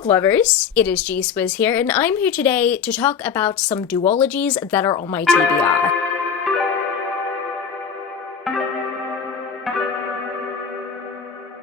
book lovers, it is G-Swizz here, and I'm here today to talk about some duologies that are on my TBR.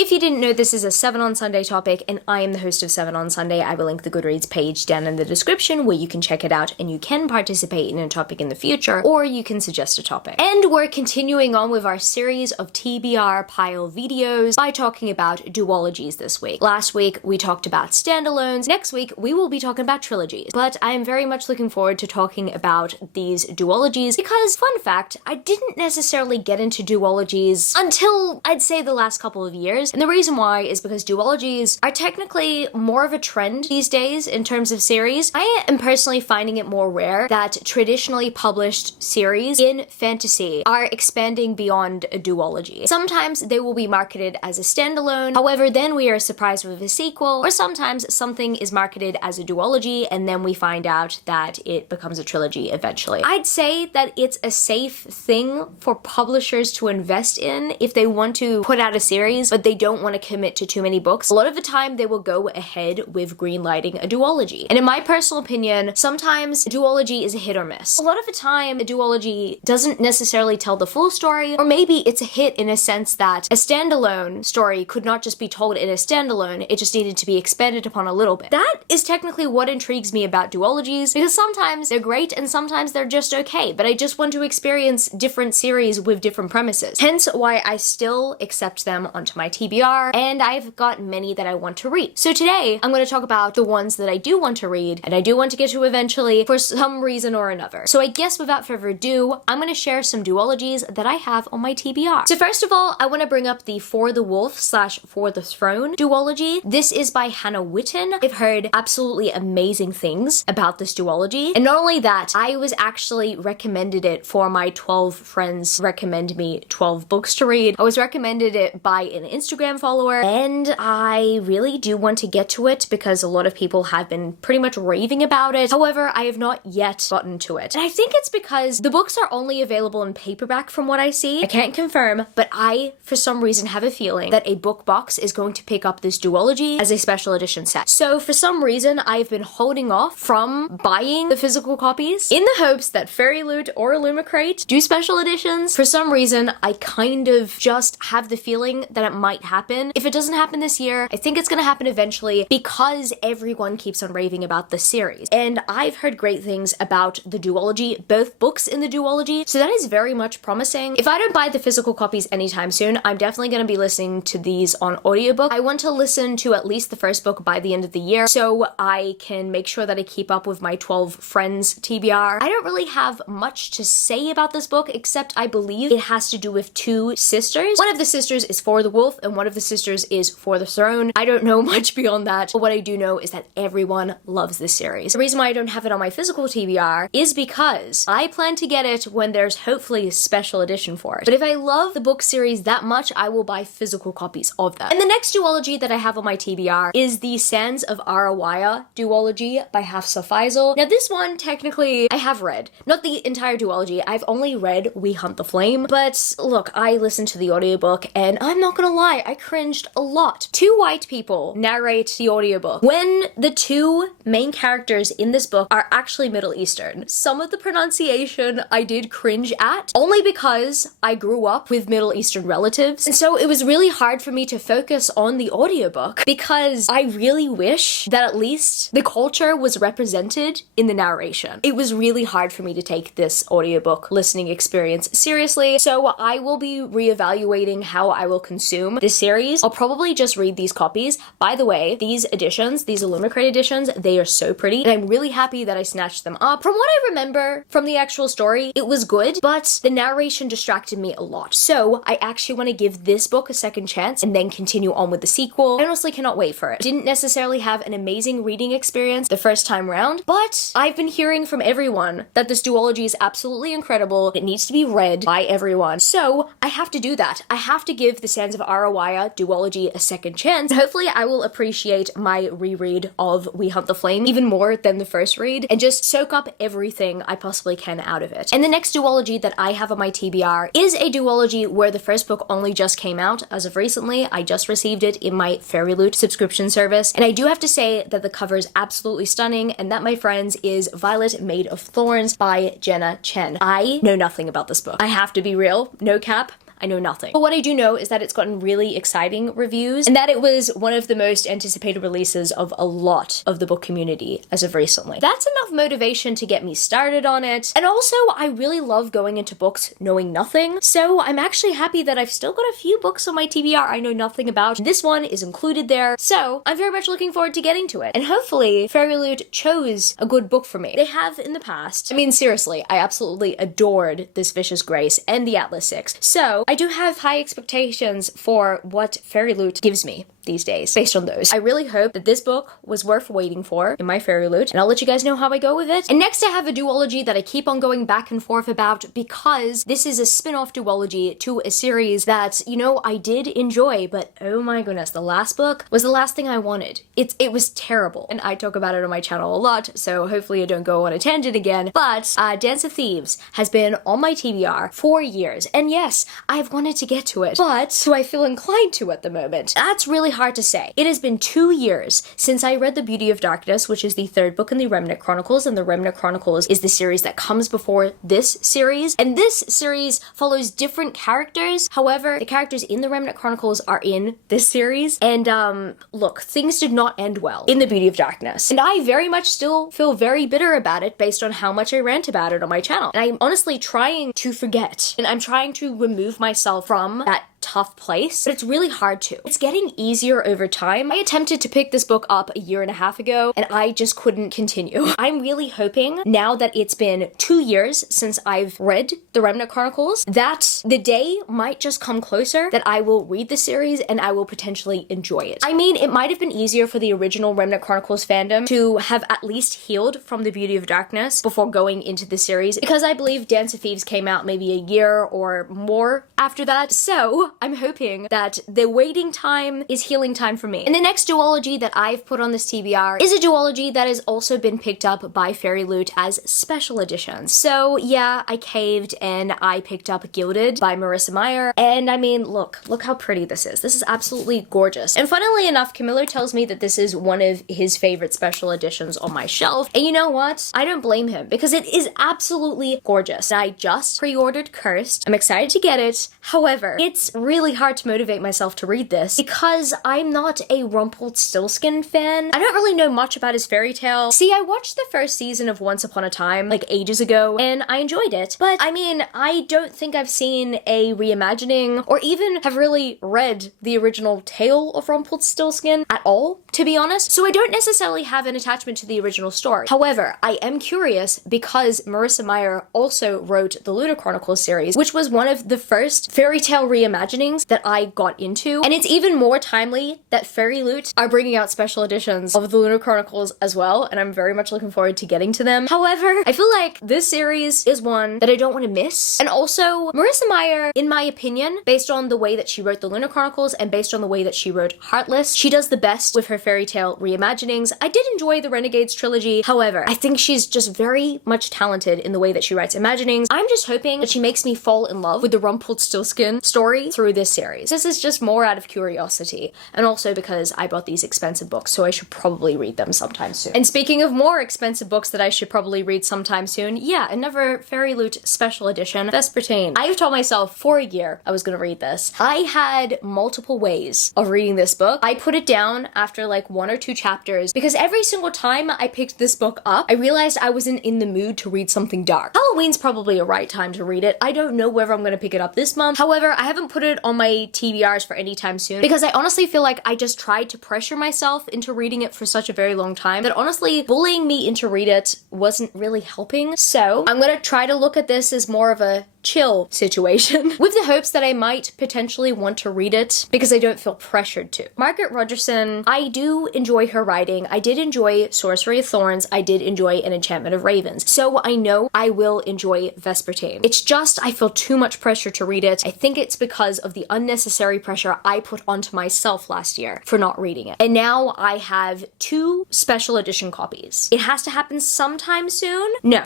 If you didn't know, this is a 7 on Sunday topic, and I am the host of 7 on Sunday. I will link the Goodreads page down in the description where you can check it out and you can participate in a topic in the future, or you can suggest a topic. And we're continuing on with our series of TBR pile videos by talking about duologies this week. Last week, we talked about standalones. Next week, we will be talking about trilogies. But I am very much looking forward to talking about these duologies because, fun fact, I didn't necessarily get into duologies until, I'd say, the last couple of years. And the reason why is because duologies are technically more of a trend these days in terms of series. I am personally finding it more rare that traditionally published series in fantasy are expanding beyond a duology. Sometimes they will be marketed as a standalone, however, then we are surprised with a sequel, or sometimes something is marketed as a duology and then we find out that it becomes a trilogy eventually. I'd say that it's a safe thing for publishers to invest in if they want to put out a series, but they don't want to commit to too many books. A lot of the time they will go ahead with greenlighting a duology. And in my personal opinion, sometimes a duology is a hit or miss. A lot of the time a duology doesn't necessarily tell the full story, or maybe it's a hit in a sense that a standalone story could not just be told in a standalone, it just needed to be expanded upon a little bit. That is technically what intrigues me about duologies, because sometimes they're great and sometimes they're just okay, but I just want to experience different series with different premises. Hence why I still accept them onto my TBR, and I've got many that I want to read. So today, I'm going to talk about the ones that I do want to read, and I do want to get to eventually for some reason or another. So I guess without further ado, I'm going to share some duologies that I have on my TBR. So first of all, I want to bring up the For the Wolf / For the Throne duology. This is by Hannah Witten. I've heard absolutely amazing things about this duology. And not only that, I was actually recommended it for my 12 friends recommend me 12 books to read. I was recommended it by an Instagram follower, and I really do want to get to it because a lot of people have been pretty much raving about it. However, I have not yet gotten to it. And I think it's because the books are only available in paperback from what I see. I can't confirm, but I, for some reason, have a feeling that a book box is going to pick up this duology as a special edition set. So for some reason, I've been holding off from buying the physical copies in the hopes that Fairyloot or Illumicrate do special editions. For some reason, I kind of just have the feeling that it might happen. If it doesn't happen this year, I think it's gonna happen eventually because everyone keeps on raving about the series. And I've heard great things about the duology, both books in the duology, so that is very much promising. If I don't buy the physical copies anytime soon, I'm definitely gonna be listening to these on audiobook. I want to listen to at least the first book by the end of the year so I can make sure that I keep up with my 12 friends TBR. I don't really have much to say about this book except I believe it has to do with two sisters. One of the sisters is For the Wolf and one of the sisters is For the Throne. I don't know much beyond that, but what I do know is that everyone loves this series. The reason why I don't have it on my physical TBR is because I plan to get it when there's hopefully a special edition for it. But if I love the book series that much, I will buy physical copies of them. And the next duology that I have on my TBR is the Sands of Arawaya duology by Hafsa Faisal. Now this one, technically, I have read. Not the entire duology, I've only read We Hunt the Flame, but look, I listened to the audiobook and I'm not gonna lie, I cringed a lot. Two white people narrate the audiobook when the two main characters in this book are actually Middle Eastern. Some of the pronunciation I did cringe at, only because I grew up with Middle Eastern relatives, and so it was really hard for me to focus on the audiobook because I really wish that at least the culture was represented in the narration. It was really hard for me to take this audiobook listening experience seriously, so I will be reevaluating how I will consume this series. I'll probably just read these copies. By the way, these editions, these Illumicrate editions, they are so pretty, and I'm really happy that I snatched them up. From what I remember from the actual story, it was good, but the narration distracted me a lot. So I actually want to give this book a second chance and then continue on with the sequel. I honestly cannot wait for it. Didn't necessarily have an amazing reading experience the first time round, but I've been hearing from everyone that this duology is absolutely incredible. It needs to be read by everyone. So I have to do that. I have to give the Sands of Arawaya Wire duology a second chance. Hopefully I will appreciate my reread of We Hunt the Flame even more than the first read and just soak up everything I possibly can out of it. And the next duology that I have on my TBR is a duology where the first book only just came out as of recently. I just received it in my Fairyloot subscription service, and I do have to say that the cover is absolutely stunning, and that, my friends, is Violet Made of Thorns by Jenna Chen. I know nothing about this book. I have to be real, no cap. I know nothing. But what I do know is that it's gotten really exciting reviews and that it was one of the most anticipated releases of a lot of the book community as of recently. That's enough motivation to get me started on it. And also, I really love going into books knowing nothing. So I'm actually happy that I've still got a few books on my TBR I know nothing about. This one is included there. So I'm very much looking forward to getting to it. And hopefully Fairyloot chose a good book for me. They have in the past. I mean, seriously, I absolutely adored This Vicious Grace and the Atlas Six. So I do have high expectations for what Fairyloot gives me these days based on those. I really hope that this book was worth waiting for in my Fairyloot, and I'll let you guys know how I go with it. And next I have a duology that I keep on going back and forth about because this is a spin-off duology to a series that, you know, I did enjoy, but oh my goodness, the last book was the last thing I wanted. It was terrible, and I talk about it on my channel a lot, so hopefully I don't go on a tangent again, but Dance of Thieves has been on my TBR for years, and yes, I've wanted to get to it, but do I feel inclined to at the moment? That's really hard to say. It has been 2 years since I read The Beauty of Darkness, which is the third book in the Remnant Chronicles, and the Remnant Chronicles is the series that comes before this series, and this series follows different characters. However, the characters in the Remnant Chronicles are in this series, and look, things did not end well in The Beauty of Darkness, and I very much still feel very bitter about it based on how much I rant about it on my channel, and I'm honestly trying to forget, and I'm trying to remove myself from that tough place, but it's really hard to. It's getting easier over time. I attempted to pick this book up a year and a half ago, and I just couldn't continue. I'm really hoping, now that it's been 2 years since I've read the Remnant Chronicles, that the day might just come closer that I will read the series and I will potentially enjoy it. I mean, it might have been easier for the original Remnant Chronicles fandom to have at least healed from The Beauty of Darkness before going into the series, because I believe Dance of Thieves came out maybe a year or more after that, so I'm hoping that the waiting time is healing time for me. And the next duology that I've put on this TBR is a duology that has also been picked up by Fairyloot as special editions. So yeah, I caved and I picked up Gilded by Marissa Meyer, and I mean, look how pretty this is. This is absolutely gorgeous. And funnily enough, Camilo tells me that this is one of his favorite special editions on my shelf, and you know what? I don't blame him, because it is absolutely gorgeous. I just pre-ordered Cursed. I'm excited to get it. However, it's really hard to motivate myself to read this because I'm not a Rumpelstiltskin fan. I don't really know much about his fairy tale. See, I watched the first season of Once Upon a Time like ages ago and I enjoyed it, but I mean, I don't think I've seen a reimagining or even have really read the original tale of Rumpelstiltskin at all, to be honest, so I don't necessarily have an attachment to the original story. However, I am curious because Marissa Meyer also wrote the Lunar Chronicles series, which was one of the first fairy tale reimaginings that I got into, and it's even more timely that Fairyloot are bringing out special editions of the Lunar Chronicles as well, and I'm very much looking forward to getting to them. However, I feel like this series is one that I don't want to miss, and also Marissa Meyer, in my opinion, based on the way that she wrote the Lunar Chronicles and based on the way that she wrote Heartless, she does the best with her fairy tale reimaginings. I did enjoy the Renegades trilogy, however, I think she's just very much talented in the way that she writes imaginings. I'm just hoping that she makes me fall in love with the Rumpelstiltskin story through this series. This is just more out of curiosity, and also because I bought these expensive books, so I should probably read them sometime soon. And speaking of more expensive books that I should probably read sometime soon, yeah, another Fairyloot special edition, Vespertine. I've told myself for a year I was gonna read this. I had multiple ways of reading this book. I put it down after like 1 or 2 chapters because every single time I picked this book up, I realized I wasn't in the mood to read something dark. Halloween's probably a right time to read it. I don't know whether I'm gonna pick it up this month. However, I haven't put it on my TBRs for any time soon because I honestly feel like I just tried to pressure myself into reading it for such a very long time that honestly bullying me into read it wasn't really helping. So I'm gonna try to look at this as more of a chill situation with the hopes that I might potentially want to read it because I don't feel pressured to. Margaret Rogerson, I do enjoy her writing. I did enjoy Sorcery of Thorns. I did enjoy An Enchantment of Ravens. So I know I will enjoy Vespertine. It's just I feel too much pressure to read it. I think it's because of the unnecessary pressure I put onto myself last year for not reading it. And now I have 2 special edition copies. It has to happen sometime soon? No.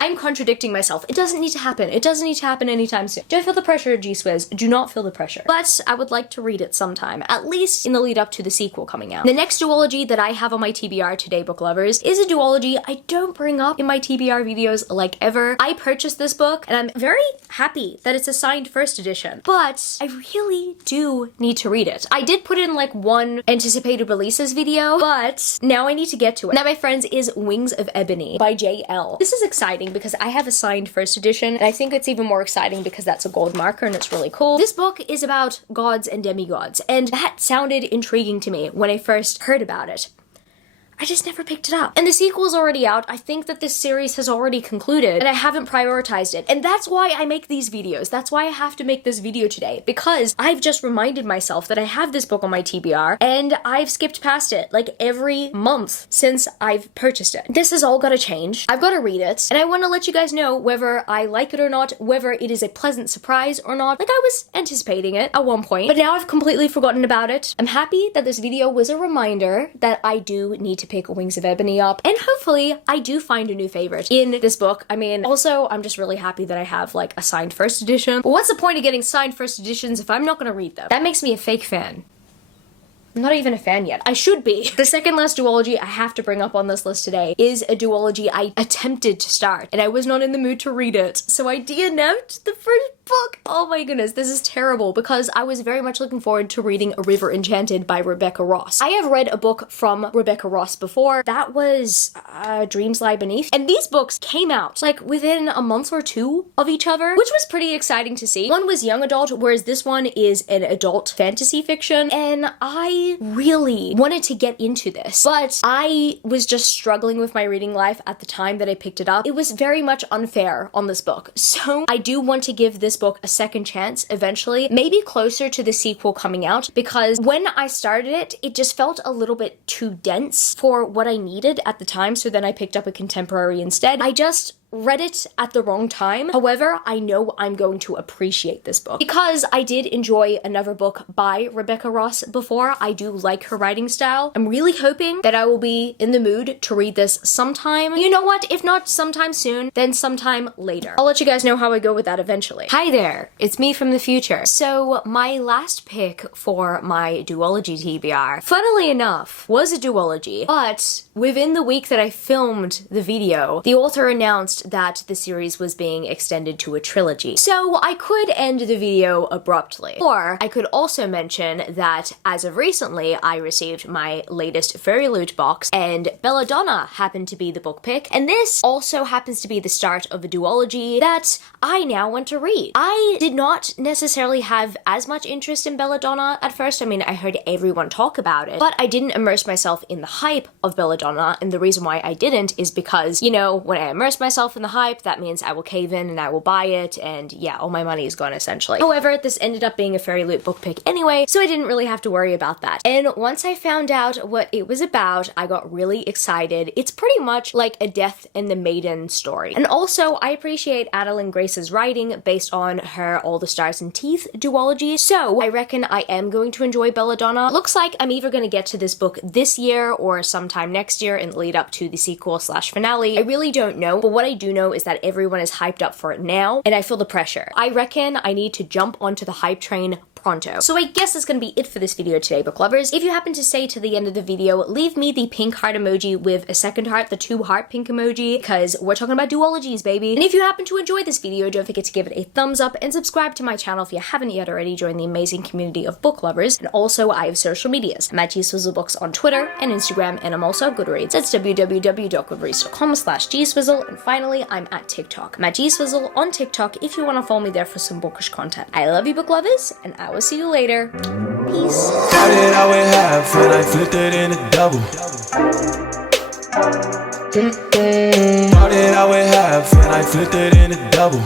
I'm contradicting myself. It doesn't need to happen. It doesn't need to happen anytime soon. Don't feel the pressure, G-Swizz. Do not feel the pressure. But I would like to read it sometime, at least in the lead up to the sequel coming out. The next duology that I have on my TBR today, book lovers, is a duology I don't bring up in my TBR videos like ever. I purchased this book and I'm very happy that it's a signed first edition, but I really do need to read it. I did put in like one anticipated releases video, but now I need to get to it. That, my friends, is Wings of Ebony by JL. This is exciting because I have a signed first edition, and I think it's even more exciting because that's a gold marker and it's really cool. This book is about gods and demigods, and that sounded intriguing to me when I first heard about it. I just never picked it up. And the sequel's already out. I think that this series has already concluded and I haven't prioritized it. And that's why I make these videos. That's why I have to make this video today, because I've just reminded myself that I have this book on my TBR and I've skipped past it like every month since I've purchased it. This has all got to change. I've got to read it, and I want to let you guys know whether I like it or not, whether it is a pleasant surprise or not. Like, I was anticipating it at one point, but now I've completely forgotten about it. I'm happy that this video was a reminder that I do need to pick Wings of Ebony up, and hopefully I do find a new favorite in this book. I mean, also, I'm just really happy that I have like a signed first edition. But what's the point of getting signed first editions if I'm not gonna read them? That makes me a fake fan. I'm not even a fan yet. I should be. The second last duology I have to bring up on this list today is a duology I attempted to start, and I was not in the mood to read it, so I DNF'd the first book. Oh my goodness, this is terrible, because I was very much looking forward to reading A River Enchanted by Rebecca Ross. I have read a book from Rebecca Ross before. That was Dreams Lie Beneath, and these books came out like within a month or 2 of each other, which was pretty exciting to see. One was young adult, whereas this one is an adult fantasy fiction, and I really wanted to get into this, but I was just struggling with my reading life at the time that I picked it up. It was very much unfair on this book, so I do want to give this book a second chance eventually, maybe closer to the sequel coming out, because when I started it, it just felt a little bit too dense for what I needed at the time, so then I picked up a contemporary instead. I just read it at the wrong time. However, I know I'm going to appreciate this book because I did enjoy another book by Rebecca Ross before. I do like her writing style. I'm really hoping that I will be in the mood to read this sometime. You know what? If not sometime soon, then sometime later. I'll let you guys know how I go with that eventually. Hi there, it's me from the future. So my last pick for my duology TBR, funnily enough, was a duology, but within the week that I filmed the video, the author announced that the series was being extended to a trilogy. So I could end the video abruptly. Or I could also mention that as of recently, I received my latest Fairyloot box, and Belladonna happened to be the book pick, and this also happens to be the start of a duology that I now want to read. I did not necessarily have as much interest in Belladonna at first. I mean, I heard everyone talk about it, but I didn't immerse myself in the hype of Belladonna, and the reason why I didn't is because, you know, when I immerse myself in the hype, that means I will cave in and I will buy it, and yeah, all my money is gone essentially. However, this ended up being a Fairyloot book pick anyway, so I didn't really have to worry about that. And once I found out what it was about, I got really excited. It's pretty much like a Death and the Maiden story. And also, I appreciate Adeline Grace's writing based on her All the Stars and Teeth duology, so I reckon I am going to enjoy Belladonna. Looks like I'm either going to get to this book this year or sometime next year in the lead up to the sequel / finale. I really don't know, but what I do know is that everyone is hyped up for it now, and I feel the pressure. I reckon I need to jump onto the hype train pronto. So I guess that's gonna be it for this video today, book lovers. If you happen to stay to the end of the video, leave me the pink heart emoji with a second heart, the 2 heart pink emoji, because we're talking about duologies, baby. And if you happen to enjoy this video, don't forget to give it a thumbs up and subscribe to my channel if you haven't yet already. Join the amazing community of book lovers. And also, I have social medias. I'm at GSwizzleBooks on Twitter and Instagram, and I'm also at Goodreads. That's www.goodreads.com/GSwizzle. And finally, I'm at TikTok. I'm at GSwizzle on TikTok if you want to follow me there for some bookish content. I love you, book lovers, and I will see you later. Peace. How did I weigh half when I flipped it in a double? How did I weigh half when I flipped it in a double?